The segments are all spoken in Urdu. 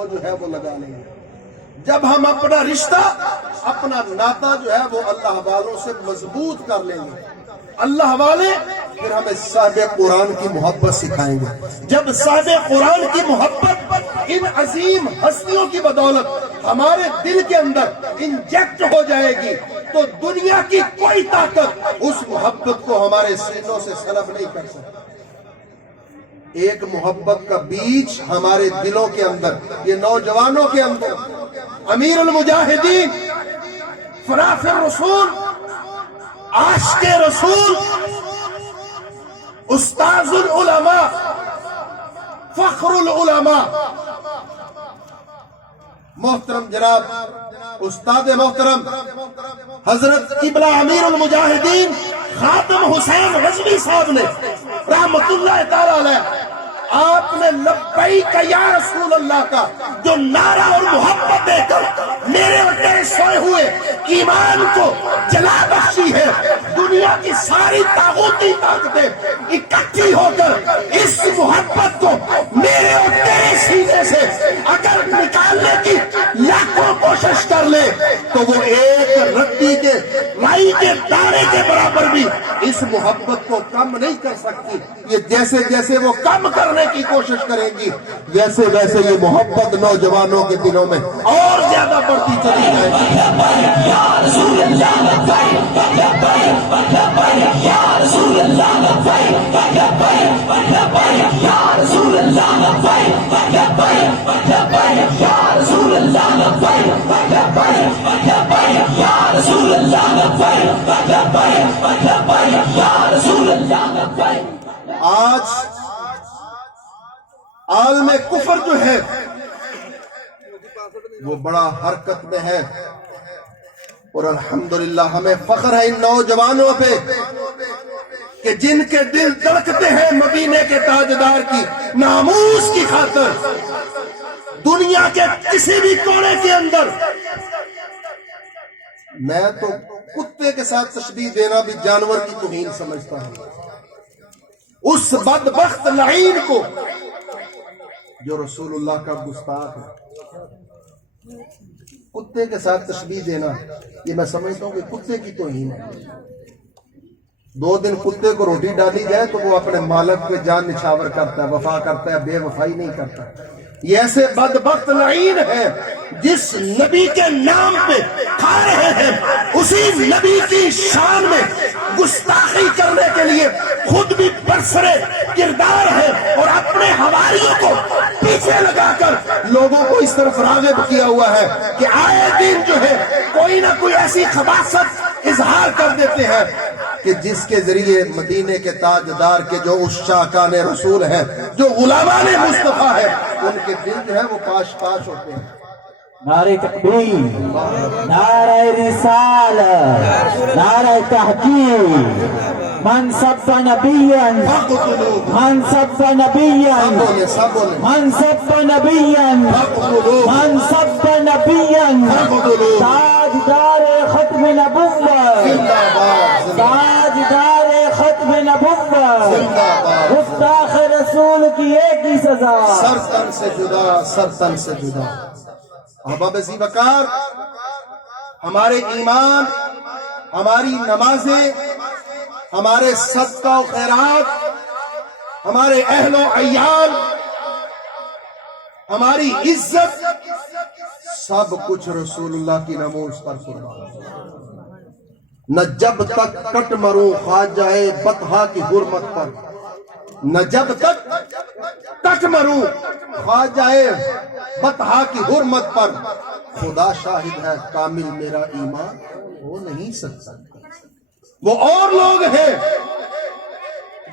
وہ جو ہے وہ لگا لیں گے. جب ہم اپنا رشتہ اپنا ناتا جو ہے وہ اللہ والوں سے مضبوط کر لیں گے, اللہ والے پھر ہمیں صاحب قرآن کی محبت سکھائیں گے. جب صاحب قرآن کی محبت ان عظیم ہستیوں کی بدولت ہمارے دل کے اندر انجیکٹ ہو جائے گی تو دنیا کی کوئی طاقت اس محبت کو ہمارے سینوں سے سلب نہیں کر سکتی. ایک محبت کا بیج ہمارے دلوں کے اندر, یہ نوجوانوں کے اندر, امیر المجاہدین, فراف الرسول, عاشق رسول, استاذ العلماء, فخر العلماء, محترم جناب استاد محترم حضرت قبلہ امیر المجاہدین خاتم حسین رضوی صاحب نے رحمت اللہ تعالی علیہ, آپ نے لبیک یا رسول اللہ کا جو نعرہ اور محبت دے کر میرے اور تیرے سوئے ہوئے ایمان کو جلا بخشی ہے. دنیا کی ساری طاغوتی طاقتیں اکٹھی ہو کر اس محبت کو میرے اور تیرے سینے سے اگر نکالنے کی لاکھوں کوشش کر لے تو وہ ایک رتی کے رائی کے دانے کے برابر بھی اس محبت کو کم نہیں کر سکتی. یہ جیسے جیسے وہ کم کرنے کی کوشش کرے گی ویسے ویسے یہ محبت نوجوانوں کے دلوں میں اور زیادہ بڑھتی چلی جائے گی. آج عالم کفر جو ہے وہ بڑا حرکت میں ہے اور الحمدللہ ہمیں فخر ہے ان نوجوانوں پہ کہ جن کے دل دھڑکتے ہیں مدینے کے تاجدار کی ناموس کی خاطر. دنیا کے کسی بھی کونے کے اندر میں تو کتے کے ساتھ تشبیہ دینا بھی جانور کی توہین سمجھتا ہوں. اس بدبخت لعین کو جو رسول اللہ کا گستاخ ہے, کتے کے ساتھ تشبیہ دینا یہ میں سمجھتا ہوں کہ کتے کی توہین ہے. 2 دن کتے کو روٹی ڈالی جائے تو وہ اپنے مالک پہ جان نچھاور کرتا ہے, وفا کرتا ہے, بے وفائی نہیں کرتا. یہ ایسے بدبخت لعین ہے جس نبی کے نام پہ کھا رہے ہیں, اسی نبی کی شان میں گستاخی کرنے کے لیے خود بھی برسرے کردار ہے اور اپنے حواریوں کو پیچھے لگا کر لوگوں کو اس طرف راغب کیا ہوا ہے کہ آئے دن جو ہے کوئی نہ کوئی ایسی خباثت اظہار کر دیتے ہیں کہ جس کے ذریعے مدینے کے تاجدار کے جو عشاقان رسول ہیں, جو غلامان مصطفیٰ ہیں, ان کے دل جو ہے وہ پاش پاش ہوتے ہیں. نعرہ تکبیر, نعرہ رسالت, نعرہ تحقیق, من سب نبیا, من سب نبیا, من سب نبیا, من سب نبیا, تاجدار ختم نبوت, تاجدار ختم نبوت, گستاخ رسول کی ایک ہی سزا, سرتن سے جدا, سرتن سے جدا. احباب ذی وقار, ہمارے ایمان, ہماری نمازیں, ہمارے صدقہ و خیرات, ہمارے اہل و عیال, ہماری عزت, سب کچھ رسول اللہ کی ناموس پر قربان. نہ جب تک کٹ مروں خواجہ بطحا کی حرمت پر, نہ جب تک کٹ مروں خواجہ بطحا کی حرمت پر, خدا شاہد ہے کامل میرا ایمان ہو نہیں سکتا. وہ اور لوگ ہیں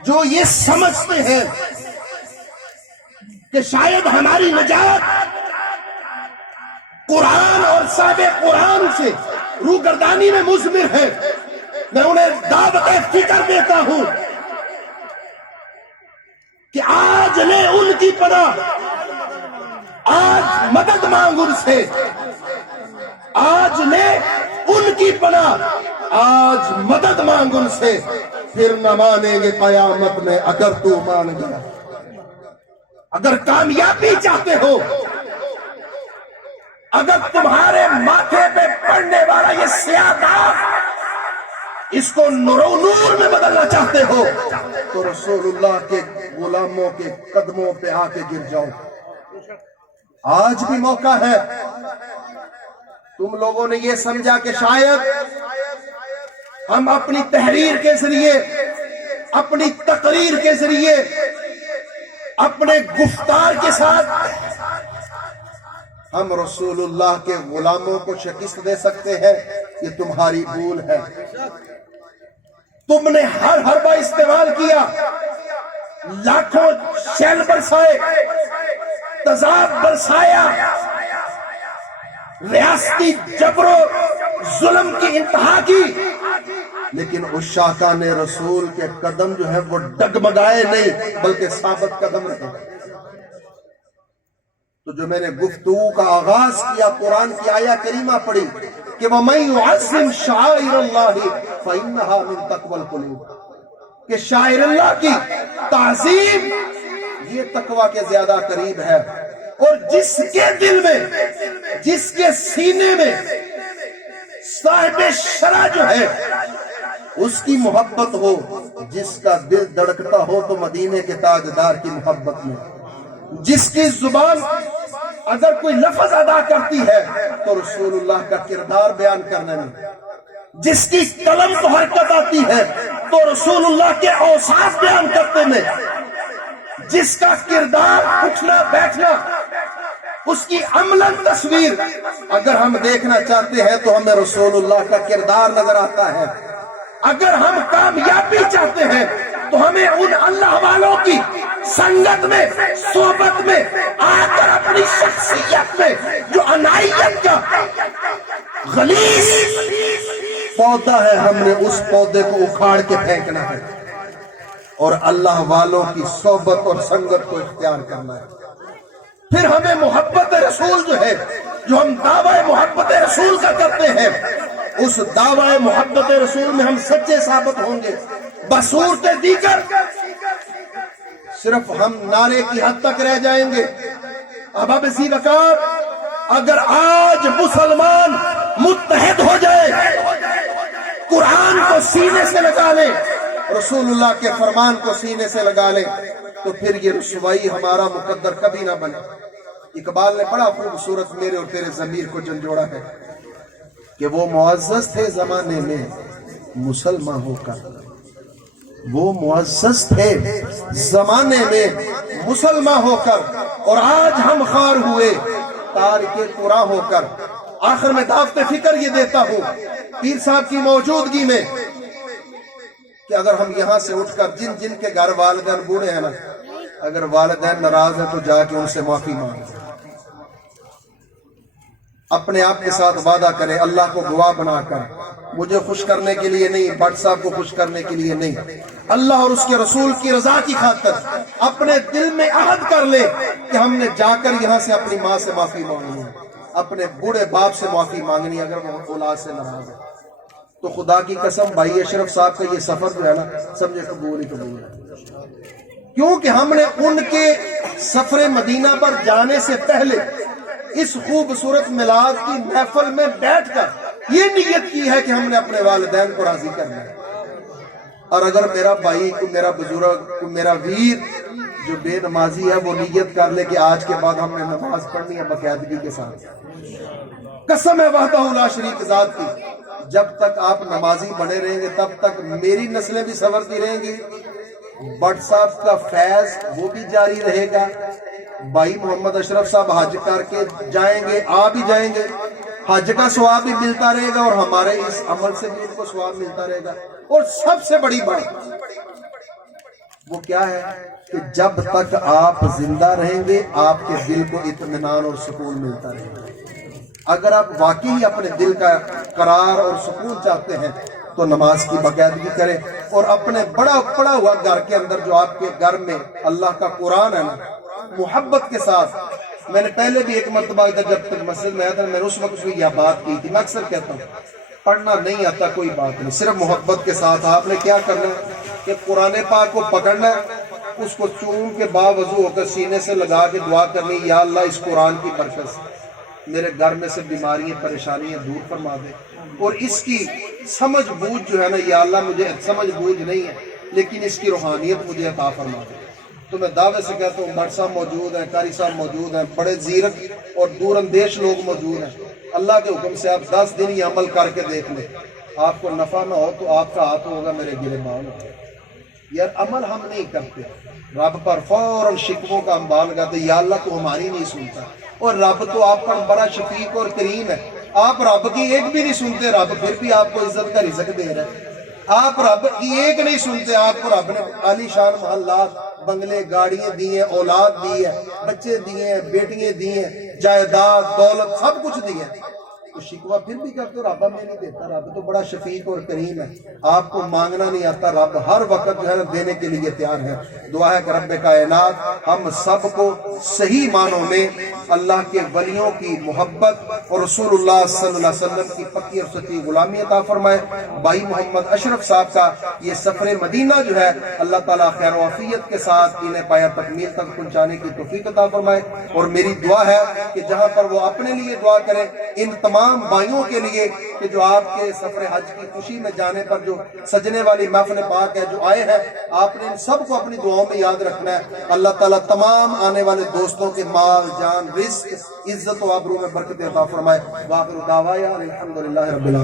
جو یہ سمجھتے ہیں کہ شاید ہماری نجات قرآن اور صاحب قرآن سے روگردانی میں مضمر ہے. میں انہیں دعوت فکر دیتا ہوں کہ آج لے ان کی پناہ, آج مدد مانگ ان سے, آج لے ان کی پناہ, آج مدد مانگ ان سے, پھر نہ مانیں گے قیامت میں اگر تو مان گیا. اگر کامیابی چاہتے ہو اگر تمہارے ماتھے پہ پڑنے والا یہ سیاہ داغ اس کو نور و نور میں بدلنا چاہتے ہو تو رسول اللہ کے غلاموں کے قدموں پہ آ کے گر جاؤ. آج بھی موقع ہے. تم لوگوں نے یہ سمجھا کہ شاید ہم اپنی تحریر کے ذریعے، اپنی تقریر کے ذریعے، اپنے گفتار کے ساتھ ہم رسول اللہ کے غلاموں کو شکست دے سکتے ہیں. یہ تمہاری بھول ہے. تم نے ہر حربہ استعمال کیا، لاکھوں شیل برسائے، تذاب برسایا، ریاستی جبر و ظلم کی انتہا کی، لیکن عشاقان رسول کے قدم جو ہے وہ ڈگمگائے نہیں بلکہ ثابت قدم رہے. تو جو میں نے گفتگو کا آغاز کیا قرآن کی آیہ کریمہ پڑھی کہ وَمَن يُعَظِّمْ شَعَائِرَ اللَّهِ فَإِنَّهَا مِن تَقْوَى الْقُلُوبِ کہ شاعر اللہ کی تعظیم یہ تقوی کے زیادہ قریب ہے. اور جس کے دل میں، جس کے سینے میں صاحب شرع جو ہے اس کی محبت ہو، جس کا دل دھڑکتا ہو تو مدینے کے تاجدار کی محبت میں، جس کی زبان اگر کوئی لفظ ادا کرتی ہے تو رسول اللہ کا کردار بیان کرنے میں، جس کی قلم کو حرکت آتی ہے تو رسول اللہ کے اوصاف بیان کرتے میں، جس کا کردار اٹھنا بیٹھنا، اس کی عملاً تصویر اگر ہم دیکھنا چاہتے ہیں تو ہمیں رسول اللہ کا کردار نظر آتا ہے. اگر ہم کامیابی چاہتے ہیں تو ہمیں ان اللہ والوں کی سنگت میں، صحبت میں آ کر اپنی شخصیت میں جو عنایت کا غلیظ پودا ہے ہم نے اس پودے کو اکھاڑ کے پھینکنا ہے اور اللہ والوں کی صحبت اور سنگت کو اختیار کرنا ہے. پھر ہمیں محبت رسول جو ہے، جو ہم دعوی محبت رسول کا کرتے ہیں، اس دعوی محبت رسول میں ہم سچے ثابت ہوں گے. بصورت دیگر صرف ہم نعرے کی حد تک رہ جائیں گے. اب اسی وقار اگر آج مسلمان متحد ہو جائے، قرآن کو سینے سے لگا لے، رسول اللہ کے فرمان کو سینے سے لگا لے، تو پھر یہ رسوائی ہمارا مقدر کبھی نہ بنے. اقبال نے بڑا خوبصورت میرے اور تیرے ضمیر کو جھنجھوڑا ہے کہ وہ معزز تھے زمانے میں مسلمان ہو کر، وہ معزز تھے زمانے میں مسلمان ہو کر، اور آج ہم خوار ہوئے تارک قرآن ہو کر. آخر میں دعوت فکر یہ دیتا ہوں پیر صاحب کی موجودگی میں کہ اگر ہم یہاں سے اٹھ کر جن جن کے گھر والدین بوڑھے ہیں نا، اگر والدین ناراض ہیں تو جا کے ان سے معافی مانگیں، اپنے آپ کے ساتھ وعدہ کریں اللہ کو گواہ بنا کر، مجھے خوش کرنے کے لیے نہیں، بٹ صاحب کو خوش کرنے کے لیے نہیں، اللہ اور اس کے رسول کی رضا کی خاطر اپنے دل میں عہد کر لے کہ ہم نے جا کر یہاں سے اپنی ماں سے معافی مانگنی ہے، اپنے بوڑھے باپ سے معافی مانگنی اگر وہ اولاد سے ناراض ہے. تو خدا کی قسم بھائی اشرف صاحب کا یہ سفر جو ہے نا، سمجھے قبول ہی قبول ہے، کیونکہ ہم نے ان کے سفر مدینہ پر جانے سے پہلے اس خوبصورت میلاد کی محفل میں بیٹھ کر یہ نیت کی ہے کہ ہم نے اپنے والدین کو راضی کرنا ہے. اور اگر میرا بھائی کو، میرا بزرگ کو، میرا ویر جو بے نمازی ہے وہ نیت کر لے کہ آج کے بعد ہم نے نماز پڑھنی ہے باقاعدگی کے ساتھ، قسم ہے وحدہ لا شریک ذات کی، جب تک آپ نمازی بنے رہیں گے تب تک میری نسلیں بھی سنورتی رہیں گی، بٹ صاحب کا فیض وہ بھی جاری رہے گا، بھائی محمد اشرف صاحب حج کر کے جائیں گے، آپ بھی جائیں گے، حج کا ثواب بھی ملتا رہے گا اور ہمارے اس عمل سے بھی ان کو ثواب ملتا رہے گا. اور سب سے بڑی بات وہ کیا ہے کہ جب تک آپ زندہ رہیں گے آپ کے دل کو اطمینان اور سکون ملتا رہے گا. اگر آپ واقعی اپنے دل کا قرار اور سکون چاہتے ہیں تو نماز کی باقاعدگی کریں، اور اپنے بڑا پڑا ہوا گھر کے اندر جو آپ کے گھر میں اللہ کا قرآن ہے نا، محبت کے ساتھ. میں نے پہلے بھی ایک مرتبہ ادھر جب تک مسجد میں آیا تھا میں نے اس وقت یہ بات کی تھی، میں اکثر کہتا ہوں پڑھنا نہیں آتا کوئی بات نہیں، صرف محبت کے ساتھ آپ نے کیا کرنا ہے کہ قرآن پاک کو پکڑنا ہے، اس کو چوم کے باوضو ہو کر سینے سے لگا کے دعا کرنی، یا اللہ اس قرآن کی برکت سے میرے گھر میں سے بیماریاں پریشانیاں دور فرما دے، اور اس کی سمجھ بوجھ جو ہے نا یا اللہ مجھے سمجھ بوجھ نہیں ہے لیکن اس کی روحانیت مجھے عطا فرما دے۔ تو میں دعوے سے کہتا ہوں بٹ صاحب موجود ہیں، قاری صاحب موجود ہیں، بڑے زیرک اور دور اندیش لوگ موجود ہیں، اللہ کے حکم سے آپ 10 دن یہ عمل کر کے دیکھ لیں، آپ کو نفع نہ ہو تو آپ کا ہاتھ ہوگا میرے گریبان ہوگا۔ یار عمل ہم نہیں کرتے، رب پر فوراً شکووں کا انبان لگاتے، یا اللہ تو ہماری نہیں سنتا، اور رب تو آپ پر بڑا شفیق اور کریم ہے، آپ رب کی ایک بھی نہیں سنتے، رب پھر بھی آپ کو عزت کا رزق دے رہا ہے۔ آپ رب کی ایک نہیں سنتے، آپ کو رب نے عالی شان محلات، بنگلے، گاڑیاں دی ہیں، اولاد دی ہے، بچے دیے ہیں، بیٹیاں دی ہیں، جائیداد، دولت، سب کچھ دی ہے، تو شکوہ پھر بھی کرتے رب ہمیں نہیں دیتا۔ رب تو بڑا شفیق اور کریم ہے، آپ کو مانگنا نہیں آتا، رب ہر وقت جو ہے دینے کے لیے تیار ہے۔ دعا ہے کہ رب کائنات ہم سب کو صحیح معنوں میں اللہ کے ولیوں کی محبت اور رسول اللہ صلی اللہ علیہ وسلم کی پکی اور سچی غلامی عطا فرمائے۔ بھائی محمد اشرف صاحب کا یہ سفر مدینہ جو ہے اللہ تعالیٰ خیر و عافیت کے ساتھ انہیں پایا تکمیل تک پہنچانے کی توفیق عطا فرمائے، اور میری دعا ہے کہ جہاں پر وہ اپنے لیے دعا کریں، ان تمام بھائیوں کے لیے کہ جو آپ کے سفر حج کی خوشی میں جانے پر جو سجنے والی محفل پاک ہے جو آئے ہیں، آپ نے ان سب کو اپنی دعاؤں میں یاد رکھنا ہے۔ اللہ تعالیٰ تمام آنے والے دوستوں کے مال، جان، رزق، عزت و آبرو میں برکت عطا فرمائے۔ وآخر دعوانا الحمدللہ رب العالمین۔